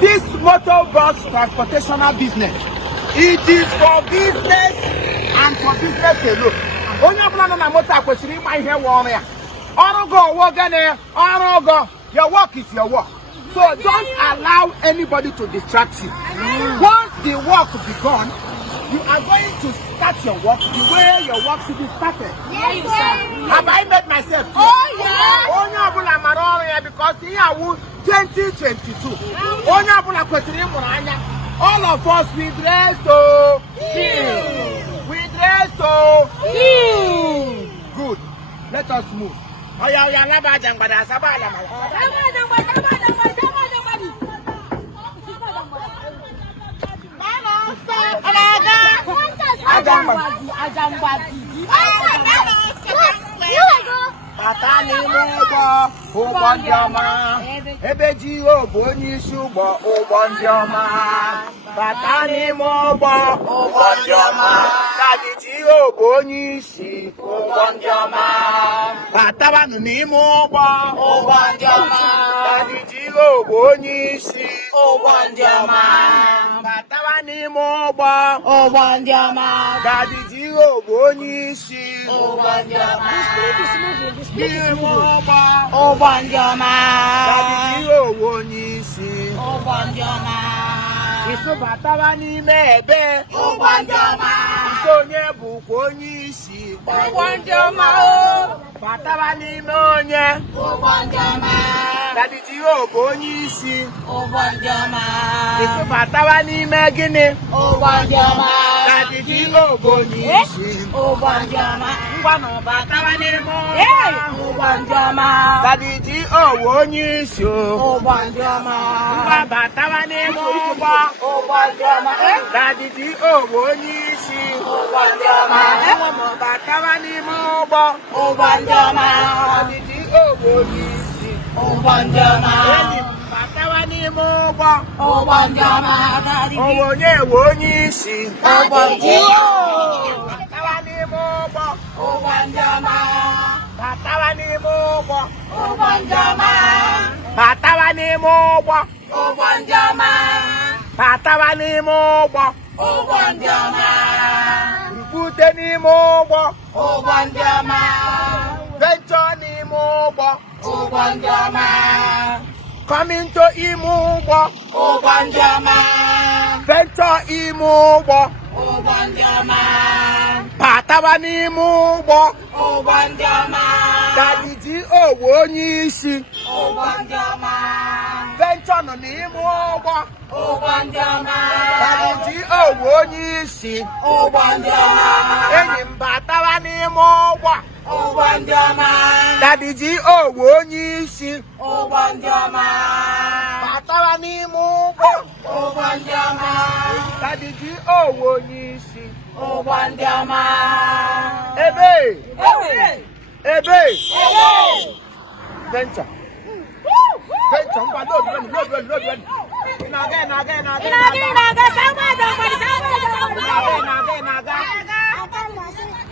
This motor bus transportational business, it is for business and for business alone. Your work is your work. So don't allow anybody to distract you. Once the work begun, you are going to start your work the way your work should be started. Yes, sir. Have I made myself clear? Oh, yeah. Because here 2022. All of us with rest. With rest. Good. Let us move. Patani mugo, ubonjoma. Ebeji oboni shubo, ubonjoma. Patani mugo, ubonjoma. Kadiji oboni shi, ubonjoma. Patabanu ni mugo, ubonjoma. Kadiji oboni shi, ubonjoma. Patabani mugo, ubonjoma. Kadiji oboni shi, ubonjoma. Obanjama. Daddy, oh, Wonisi. Obanjama. Isu batawa ni mebe. Obanjama. Isu nyebu konisi. Obanjama. Batawa ni monye. Obanjama. Daddy, oh, Konisi. Obanjama. Isu batawa ni megini. Obanjama. Daddy, oh, Konisi. Obanjama. Ngwano batawa ni monye. Obanjama. Daddy, oh, Wonisi. Obanjama. Ngwa batawa ni monye. Obanjama. Daddy, oh, Wonisi. Obanjama. Ngwa batawa ni monye. Obanjama. Daddy, oh, Wonisi. Obanjama. Batawa ni monye. Obanjama. Owonye Wonisi. Obanjama. Batawa ni monye. Obanjama. Batawa ni monye. Obanjama. Batawa ni monye. Obanjama. Batawa ni monye. Obanjama. Nkute ni monye. Obanjama. Venture ni monye. Obanjama. Coming to Imugbo. Obanjama. Venture Imugbo. Obanjama. Batawa ni Imugbo. Obanjama. Daddy Owonisi. Obanjama. Venture no ni Imugbo. Obanjama. Daddy Owonisi. Obanjama. Enyi Batawa ni Imugbo. Obanjama. Daddy Owonisi. Obanjama. Batawa ni Imugbo. Obanjama. Daddy Owonisi. Obanjama. Ebe. Ebe. Ebe. Ebe. Venture. Venture. Load. Naga. Inaga. Sama dong. Naga.